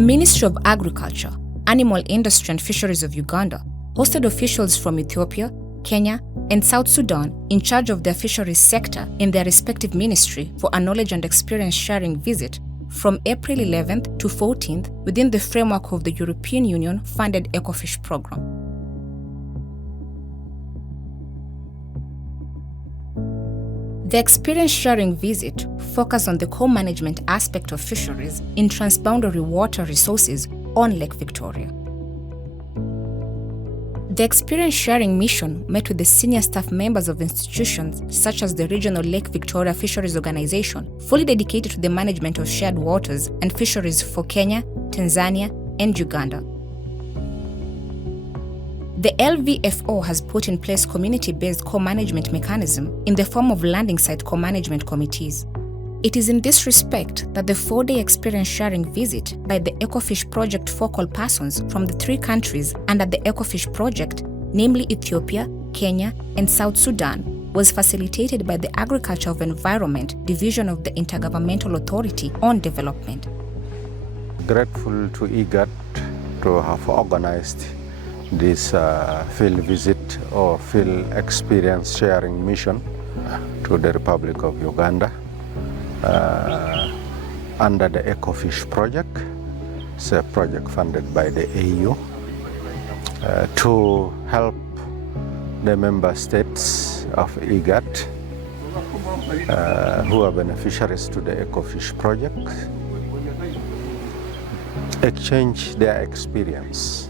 The Ministry of Agriculture, Animal Industry and Fisheries of Uganda hosted officials from Ethiopia, Kenya, and South Sudan in charge of their fisheries sector in their respective ministry for a knowledge and experience sharing visit from April 11th to 14th within the framework of the European Union funded Ecofish program. The experience sharing visit focused on the co-management aspect of fisheries in transboundary water resources on Lake Victoria. The experience sharing mission met with the senior staff members of institutions such as the Regional Lake Victoria Fisheries Organization, fully dedicated to the management of shared waters and fisheries for Kenya, Tanzania, and Uganda. The LVFO has put in place community-based co-management mechanism in the form of landing site co-management committees. It is in this respect that the 4-day experience sharing visit by the Ecofish project focal persons from the 3 countries under the Ecofish project, namely Ethiopia, Kenya, and South Sudan, was facilitated by the Agriculture of Environment Division of the Intergovernmental Authority on Development. Grateful to IGAD to have organized this field visit or field experience sharing mission to the Republic of Uganda under the Ecofish project. It's a project funded by the EU to help the member states of IGAD who are beneficiaries to the Ecofish project exchange their experience.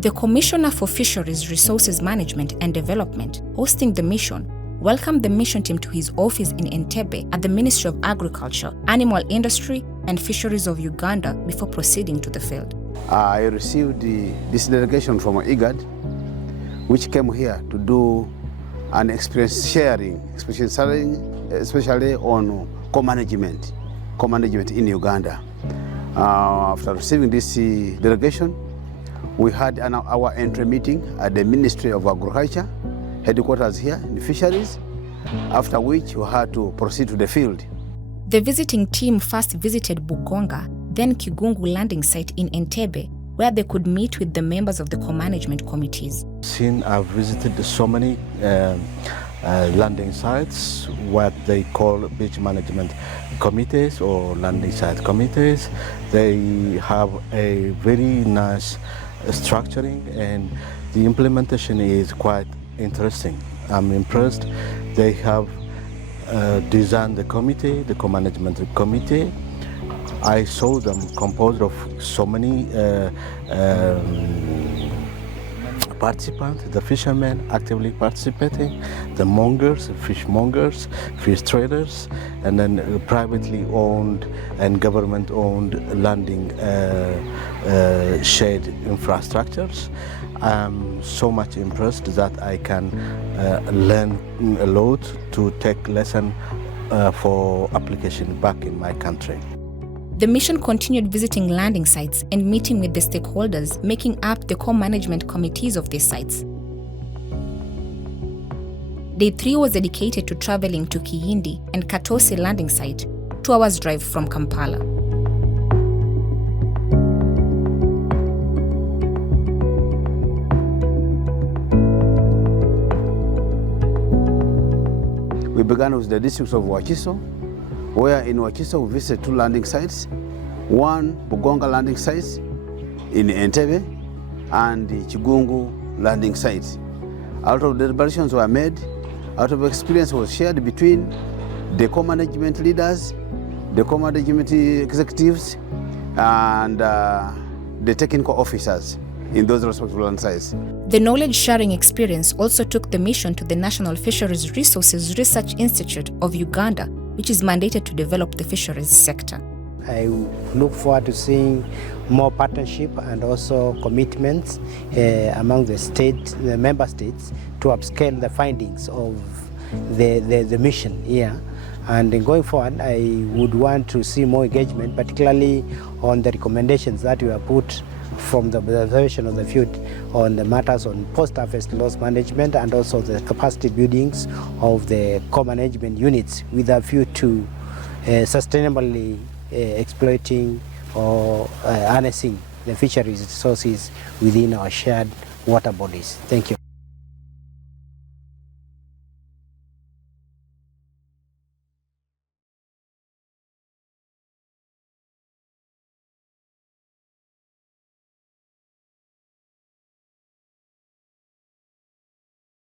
The Commissioner for Fisheries, Resources Management and Development, hosting the mission, welcomed the mission team to his office in Entebbe at the Ministry of Agriculture, Animal Industry and Fisheries of Uganda before proceeding to the field. I received this delegation from IGAD, which came here to do an experience sharing, especially on co-management in Uganda. After receiving this delegation, we had our entry meeting at the Ministry of Agriculture, headquarters here in the fisheries, after which we had to proceed to the field. The visiting team first visited Bugonga, then Kigungu landing site in Entebbe, where they could meet with the members of the co-management committees. Since I've visited so many landing sites, what they call beach management committees or landing site committees, they have a very nice structuring and the implementation is quite interesting. I'm impressed. They have designed the committee, the co-management committee. I saw them composed of so many participants, the fishermen actively participating, the mongers, fish traders, and then privately owned and government-owned landing shed infrastructures. I'm so much impressed that I can learn a lot to take lesson for application back in my country. The mission continued visiting landing sites and meeting with the stakeholders making up the co-management committees of these sites. Day 3 was dedicated to traveling to Kiyindi and Katosi landing site, 2 hours drive from Kampala. We began with the district of Wakiso, where in Wakiso we visited 2 landing sites, one Bugonga landing site in Entebbe and the Chigungu landing site. Out of the deliberations were made, out of experience was shared between the co-management leaders, the co-management executives, and the technical officers in those respective land sites. The knowledge sharing experience also took the mission to the National Fisheries Resources Research Institute of Uganda, which is mandated to develop the fisheries sector. I look forward to seeing more partnership and also commitments among the member states to upscale the findings of the mission here. And going forward, I would want to see more engagement, particularly on the recommendations that we have put from the observation of the field on the matters on post-harvest loss management and also the capacity buildings of the co-management units with a view to sustainably exploiting or harnessing the fisheries resources within our shared water bodies. Thank you.